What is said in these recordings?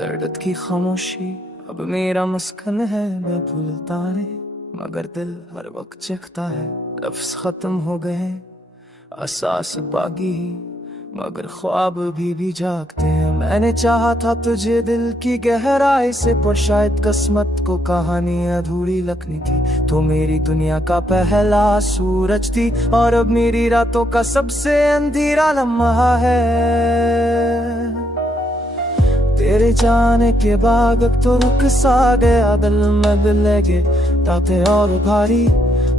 दर्द की खामोशी अब मेरा मस्कन है, मैं भूलता नहीं मगर दिल हर वक्त चखता है। लफ्ज खत्म हो गए एहसास बागी, मगर ख्वाब भी जागते हैं। मैंने चाहा था तुझे दिल की गहराई से, पर शायद किस्मत को कहानी अधूरी लगनी थी। तो मेरी दुनिया का पहला सूरज थी, और अब मेरी रातों का सबसे अंधेरा लम्हा है। तेरे जाने के बाद अब तो रुक सा गया दिल में, दिल लगे ताते और भारी।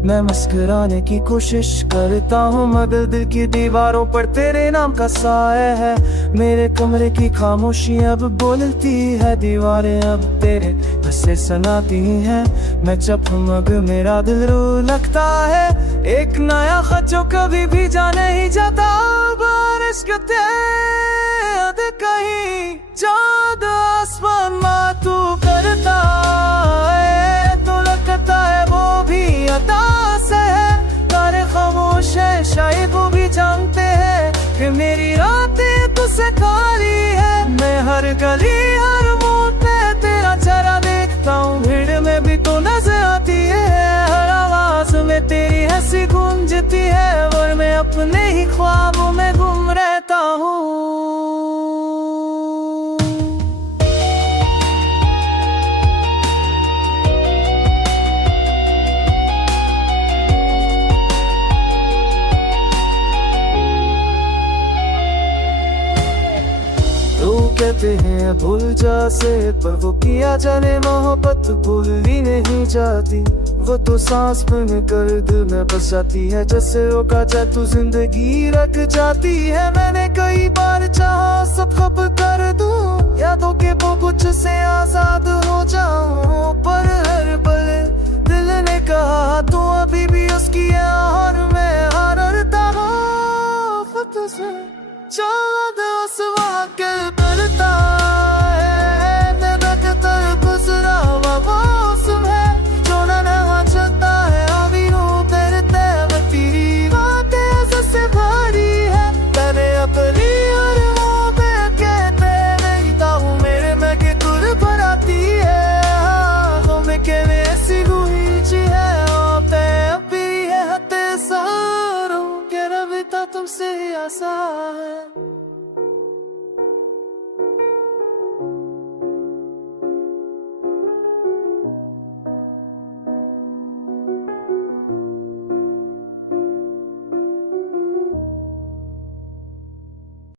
मैं मुस्कुराने की कोशिश करता हूँ, मगर दिल की दीवारों पर तेरे नाम का साया है। मेरे कमरे की खामोशी अब बोलती है, दीवारें अब तेरे हंसे सुनाती हैं। मैं चपमग मेरा दिल रो लगता है, एक नया खत जो कभी भी जा नहीं जाता। बारिश के तेज कहीं चाँद आसमान में तू करता है, तो लगता है वो भी अता से है। तारे खामोश है, शायद वो भी जानते हैं कि मेरी रातें तुझसे खाली है। मैं हर गली हर मोड़ पे तेरा चेहरा देखता हूँ, भीड़ में भी तो नजर आती है। हर आवाज में तेरी हंसी गूंजती है, और मैं अपने ही ख्वाबों में गुम रहता हूँ। कहते हैं भूल जा से, पर वो किया जाने मोहब्बत भूली नहीं जाती। वो तो सांस में कर दिल में बस जाती है, जैसे रोका जाए तो जिंदगी रख जाती है। मैंने कई बार चाहा सब खप कर दूं, यादों के बोझ से आजाद हो जाऊं, पर हर पल दिल ने कहा तू अभी भी उसकी है, और मैं हारता हूं खुद से। चाँद उस वाक़े करता है, मैं बदतर गुजरा हुआ मौसम है, जो न चलता है अभी रो करते हुए। तेरी बातें से भरी है, मैंने अपनी हर वो में कहते रहता हूँ। मेरे में के गुर भर आती है, हाँ में के ऐसी हुई जी है। और अभी है हते सारों के रविता तुमसे आसान है।